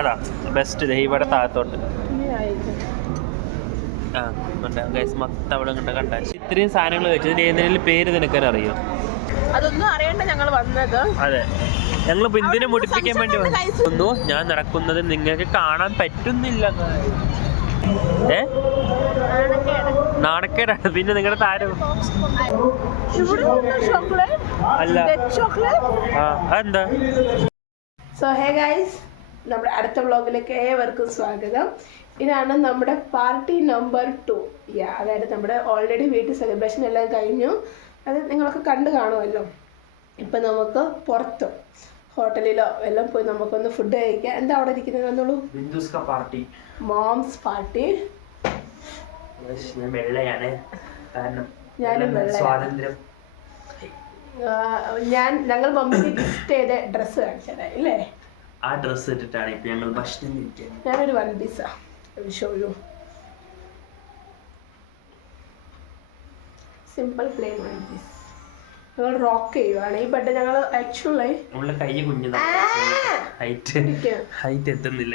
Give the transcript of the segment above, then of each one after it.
അതാ ബെസ്റ്റ് ഇവിടെ താഴത്തോട്ട് മൊത്തം അവിടെ കണ്ട ഇത്രയും സാധനങ്ങൾ വെച്ചു ഇതിന് ഏതെങ്കിലും പേര് നിനക്കാൻ അറിയോ? അതൊന്നും അറിയണ്ട ഞങ്ങൾ വന്നത്. അതെ, ഞങ്ങൾ ബിന്ദുവിനെ മുടിപ്പിക്കാൻ വേണ്ടി വന്നു. ഞാൻ നടക്കുന്നത് നിങ്ങൾക്ക് കാണാൻ പറ്റുന്നില്ല. നാണക്കേടാണ്. പിന്നെ നിങ്ങളുടെ താരം അല്ല അതെന്താ? സോ ഹേ ഗൈസ്, നമ്മുടെ അടുത്ത വ്ളോഗിലേക്ക് ഏവർക്കും സ്വാഗതം. ഇതാണ് നമ്മുടെ പാർട്ടി നമ്പർ 2. അതായത് നമ്മുടെ ഓൾറെഡി വീട്ടിൽ സെലിബ്രേഷൻ എല്ലാം കഴിഞ്ഞു. അത് നിങ്ങളൊക്കെ കണ്ടു കാണുമല്ലോ. ഇപ്പം നമുക്ക് പുറത്തോ ഹോട്ടലിലോ എല്ലാം പോയി നമുക്കൊന്ന് ഫുഡ് കഴിക്കാം. എന്താ അവിടെ ഇരിക്കുന്നത് എന്നുള്ളൂ? Moms party. ഞങ്ങൾ മമ്മിക്ക് ഗിഫ്റ്റ് ചെയ്ത ഡ്രസ്സ് കാണിച്ചതേ ഇല്ലേ? ആ ഡ്രസ്സ് ഇട്ടിട്ടാണ് ഇപ്പൊ ഞങ്ങൾ ഭക്ഷണം കഴിക്കുന്നത്. ഞാനൊരു 1 പീസാ ഷോയു. Simple plain 1 piece. ഞങ്ങൾ റോക്ക് ചെയ്യുവാണ് ഈ ബഡ്. ഞങ്ങൾ ആക്ച്വലി കൈ കുഞ്ഞു ഹൈറ്റ് എത്തുന്നില്ല.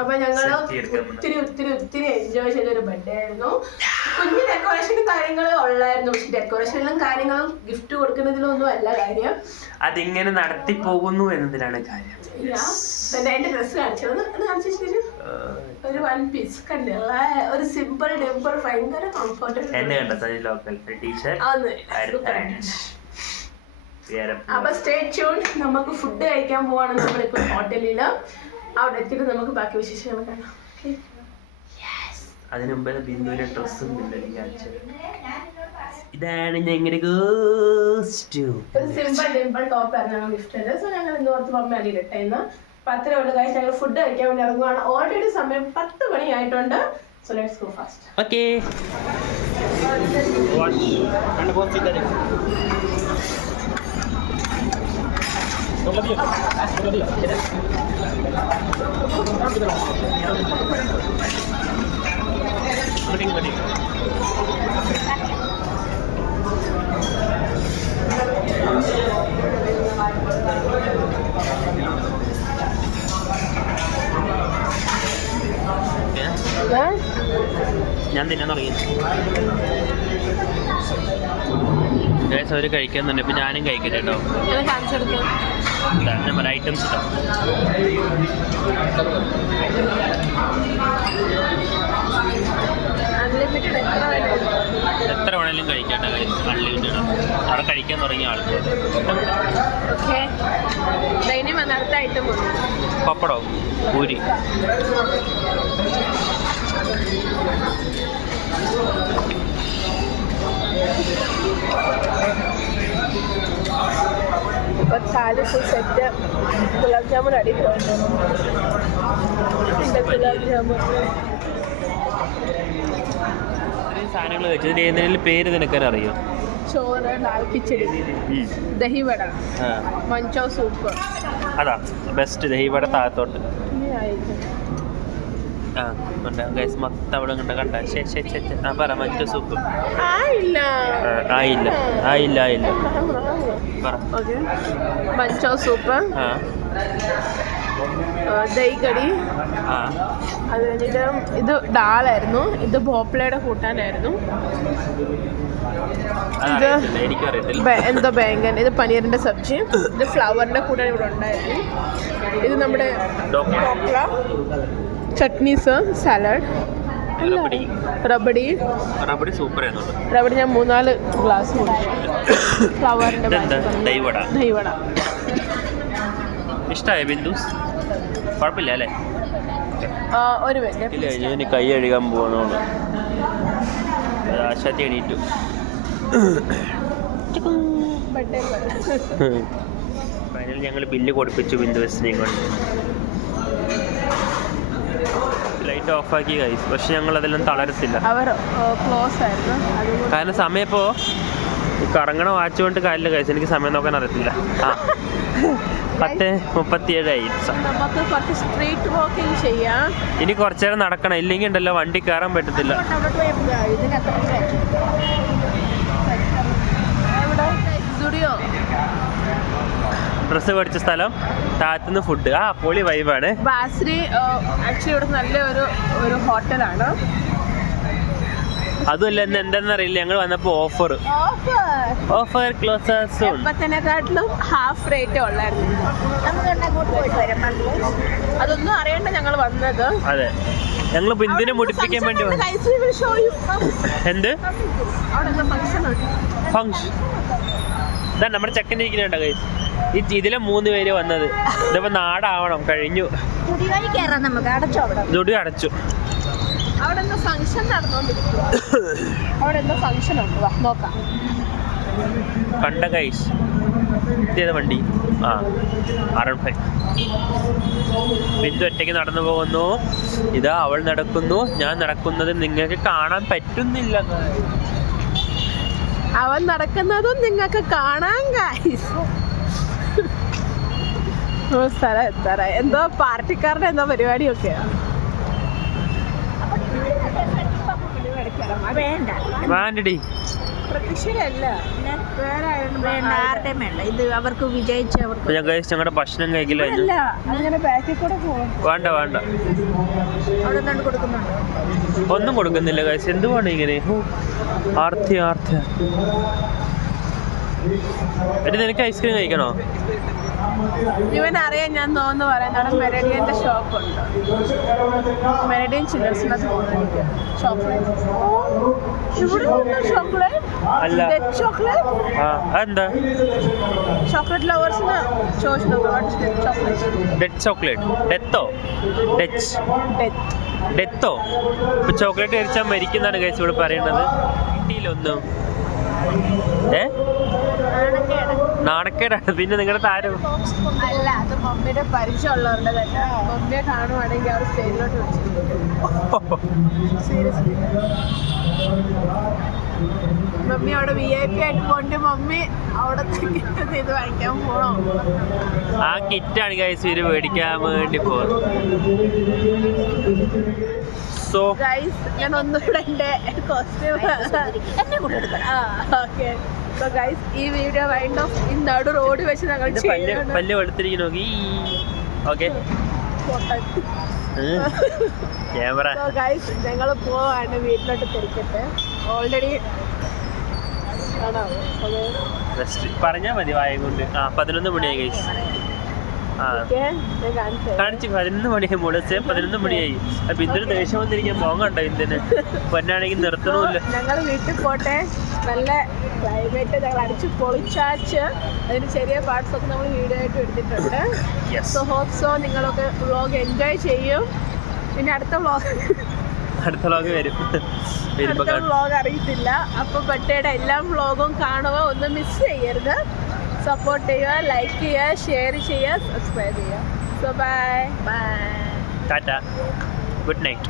അപ്പൊ ഞങ്ങള് ഒത്തിരി എൻജോയ് ചെയ്തൊരു ബർത്ത്ഡേ ആയിരുന്നു. കുഞ്ഞു ഡെക്കറേഷനും കാര്യങ്ങളും ഉള്ളായിരുന്നു. പക്ഷെ ഡെക്കറേഷനിലും കാര്യങ്ങളും ഗിഫ്റ്റ് കൊടുക്കുന്നതിലൊന്നും അല്ല കാര്യം. അതിങ്ങനെ നടത്തി പോകുന്നു എന്നതിലാണ് കാര്യം. എന്റെ ഡ്രസ് കാണിച്ചത് ഒരു 1 പീസ് കണ്ടുള്ള ഒരു സിമ്പിൾ ടെമ്പിൾ ഭയങ്കര കംഫർട്ടബിൾ. അപ്പൊ സ്റ്റേ ട്യൂൺ. നമുക്ക് ഫുഡ് കഴിക്കാൻ പോവാണ് നമ്മളിപ്പോ ഹോട്ടലില്. അവിടെ എത്തിയിട്ട് നമുക്ക് ബാക്കി വിശേഷങ്ങൾ കാണാം. അതിന് മുമ്പേ ബിന്ദുവിന്റെ ഡ്രസ്സും ഇതാണ് ഞങ്ങളുടെ സിമ്പിൾ ഡിമ്പിൾ ടോപ്പ് ആയിരുന്നു ഞങ്ങൾ ഗിഫ്റ്റ് ചെയ്തത്. സോ ഞങ്ങൾ ഇന്ന് ഓർത്ത് മമ്മ അടിയിലിട്ടെ. ഇന്ന് 10 ഉള്ള കാര്യം ഞങ്ങൾ ഫുഡ് കഴിക്കാൻ വേണ്ടി ഇറങ്ങുവാണ്. ഓൾറെഡി സമയം 10 മണി ആയിട്ടുണ്ട്. So let's go fast. Okay. ഞാൻ തിന്നാൻ തുടങ്ങി. അവര് കഴിക്കുന്നുണ്ട്. ഇപ്പൊ ഞാനും കഴിക്കട്ടെ കേട്ടോ. നമ്മുടെ ഐറ്റംസ് ഇട്ടോ. എത്ര വേണേലും കഴിക്കട്ടെ. അൺലിമിറ്റഡ് അവിടെ കഴിക്കാൻ തുടങ്ങിയ ആൾക്ക്. പപ്പടോ പൂരി. ഇപ്പൊ താല് ഫുൾ സെറ്റ്. ഗുലാബ് ജാമുൻ അടി പോയിട്ടുണ്ട്. ഗുലാബ് ജാമുൻ സാധനങ്ങൾ വെച്ചു ഇതിന് ഏതെങ്കിലും പേര് നിനക്കാൻ അറിയോ? ചോറ്, ദാൽ കിച്ചടി, ദഹിവട, മഞ്ചോ സൂപ്പ്. അതാ ബെസ്റ്റ്. ദഹിവട താഴത്തോട്ട് മൊത്തം അവിടെ കണ്ട പറ. മഞ്ചോ സൂപ്പ് ആയില്ല മഞ്ചോ സൂപ്പ്, ദഹികടി. അത് കഴിഞ്ഞിട്ട് ഇത് ഡാലായിരുന്നു. ഇത് ഭോപ്ലയുടെ കൂട്ടാനായിരുന്നു. ഇത് എന്തോ ബാങ്കൻ. ഇത് പനീറിന്റെ സബ്ജി. ഇത് ഫ്ലവറിന്റെ കൂട്ടാൻ ഇവിടെ ഉണ്ടായിരുന്നു. ഇത് നമ്മുടെ ഭോപ്ല, ചട്നീസ്, സാലഡ്, റബഡി. ഞാൻ 3-4 ഗ്ലാസ് കുടിച്ചു. ഫ്ലവറിന്റെ ദഹിവട ഇഷ്ടമായ ബിന്ദുസ്? കുഴപ്പമില്ല അല്ലേ? ഒരു മിനിറ്റ്. കൈ കഴുകാൻ പോകണോന്ന് ആശാത്തി എണീറ്റു. ഫൈനൽ ഞങ്ങൾ ബില്ല് കൊടുപ്പിച്ചു ബിന്ദുവിനെയും കൊണ്ട്. ലൈറ്റ് ഓഫാക്കി കഴിച്ചു. പക്ഷെ ഞങ്ങൾ അതെല്ലാം തളരത്തില്ല. കാരണം സമയം ഇപ്പോൾ കറങ്ങണ വാച്ച് കൊണ്ട് കാലിൽ കഴിച്ചു. എനിക്ക് സമയം നോക്കാൻ അറിയത്തില്ല. 10:37 ഇനി കുറച്ചേരം നടക്കണം. ഇല്ലെങ്കിൽ ഉണ്ടല്ലോ വണ്ടി കയറാൻ പറ്റത്തില്ല. ഡ്രസ്സ് മേടിച്ച സ്ഥലം, താഴത്തുനിന്ന് ഫുഡ്. ആ പൊളി വൈബാണ്. ബാസ്രി ആക്ച്വലി ഇവിടെ നല്ല ഒരു ഹോട്ടലാണ്. അതുമല്ല എന്താണെന്നറിയില്ല, ഞങ്ങൾ വന്നപ്പോൾ ഓഫർ ക്ലോസ് സൂൺ. എപ്പത്തിനെക്കാട്ടിലും ഹാഫ് റേറ്റ് ഉള്ളായിരുന്നു. അതൊന്നും അറിയണ്ട ഞങ്ങൾ വന്നത്. അതെ, ഞങ്ങളിപ്പോ ഇന്ത്യനെ മുടിപ്പിക്കാൻ വേണ്ടി എന്ത് ഫംഗ്ഷൻ ഇതാ നമ്മുടെ ചെക്കൻ ഇരിക്കുന്നുണ്ടോ ഗൈസ്. ഇതിലെ 3 പേര് വന്നത്. ഇതിപ്പോ നാടാവണം, കഴിഞ്ഞു. ജുഡി അടച്ചു. അവിടെ എന്തോ ഫംഗ്ഷൻ നടന്നുകൊണ്ടിരിക്കുക. അവിടെ എന്തോ ഫംഗ്ഷൻ ഉണ്ട്, നോക്കാം. കണ്ട ഗൈസ്, ഇതേതാ വണ്ടി? ആ R15. ബിന്ദു ഒറ്റയ്ക്ക് നടന്നു പോകുന്നു. ഇതാ അവൾ നടക്കുന്നു. ഞാൻ നടക്കുന്നത് നിങ്ങൾക്ക് കാണാൻ പറ്റുന്നില്ല. അവൻ നടക്കുന്നതും നിങ്ങൾക്ക് കാണാൻ ഗൈസ്. സ്ഥലം എത്താറ എന്തോ പാർട്ടിക്കാരുടെ എന്തോ പരിപാടിയൊക്കെയാ. വേണ്ടടി, പ്രത്യക്ഷരല്ല, വേറെ ആരുടെയും വേണ്ട. ഇത് അവർക്ക് വിജയിച്ചവർക്ക്. ഞങ്ങളുടെ ഭക്ഷണം കഴിക്കില്ല. അങ്ങനെ ബാക്കിൽ കൂടെ പോകും. വേണ്ട വേണ്ട, അവിടെ എന്താണ് കൊടുക്കുന്നുണ്ടോ? ഒന്നും കൊടുക്കുന്നില്ല ഗൈസ്. എന്തുവാണ് ഇങ്ങനെ? ആർത്തി ആർത്തി. എടി നിനക്ക് ഐസ്ക്രീം കഴിക്കണോ? ഇവനറിയാൻ ഞാൻ തോന്നുന്നു പറയുന്നത് മെരഡിയന്റെ ഷോപ്പുണ്ട്. മെരഡിയൻ ചിൽഡ്രൻസിനകത്ത് പോകുന്നത് ചോക്ലേറ്റ് ലവേഴ്സിന് ഡെത്തോ ഇപ്പൊ ചോക്ലേറ്റ് കഴിച്ചാൽ മരിക്കുന്നതാണ് ഗൈസ് ഇവിടെ പറയുന്നത്. കിട്ടിയില്ലൊന്നും. നാണക്കേടാണ്. പിന്നെ നിങ്ങളുടെ താരം അല്ല, അത് മമ്മിയുടെ പരിചയമുള്ളവരുടെ തന്നെ. മമ്മിയെ കാണുവാണെങ്കിൽ അവർ സ്റ്റേജിലോട്ട് സീരിയസ്ലി. മമ്മി അവിടെ VIP ആയിട്ട് കൊണ്ട് മമ്മി അവിടെ ഇത് വാങ്ങിക്കാൻ പോണോ? ആ കിറ്റാണ് ഗൈസ് ഇവര് മേടിക്കാൻ വേണ്ടി പോകുന്നത്. സോ ഗൈസ് ഞാൻ ഒന്നുകൂടെ എൻ്റെ കോസ്റ്റ്യൂം ഓക്കെ. സോ ഗൈസ് ഈ വീഡിയോ വൈൻഡ് ഓഫ് ഇന്നോട് റോഡ് വെച്ച് ഞങ്ങൾ പല്ല് വെളുത്തിരിക്കും നോക്കി. Okay camera. സോ ഗൈസ് ഞങ്ങൾ പോവാണ് വീട്ടിലോട്ട് തിരിക്കട്ടെ. ഓൾറെഡി പറഞ്ഞാ മതി വായ കൊണ്ട്. 11 മണിയായി ഗൈസ്. കാണിച്ചു 11 മണിയായി. മുളച്ച് 11 മണിയായി. അപ്പൊ ഇന്നൊരു ദേഷ്യം വന്നിരിക്കാൻ പോകണ്ടോ ഇന്ത്യന്? പൊന്നാണെങ്കിൽ നിർത്തണമില്ല. ഞങ്ങൾ വീട്ടിൽ പോട്ടെ. നല്ല ക്ലൈമറ്റ് ഞങ്ങൾ അടിച്ച് പൊളിച്ചാച്ച്. അതിന് ചെറിയ പാർട്സ് ഒക്കെ നമ്മൾ വീഡിയോ ആയിട്ട് എടുത്തിട്ടുണ്ട്. സോ ഹോപ്പ് സോ നിങ്ങളൊക്കെ വ്ളോഗ് എൻജോയ് ചെയ്യും. പിന്നെ അടുത്ത വ്ളോഗ് വരും. അടുത്ത വ്ളോഗ് അറിയത്തില്ല. അപ്പോൾ ബട്ടയുടെ എല്ലാ വ്ളോഗും കാണുക. ഒന്നും മിസ് ചെയ്യരുത്. സപ്പോർട്ട് ചെയ്യുക, ലൈക്ക് ചെയ്യുക, ഷെയർ ചെയ്യുക, സബ്സ്ക്രൈബ് ചെയ്യുക. So bye bye, Tata, good night.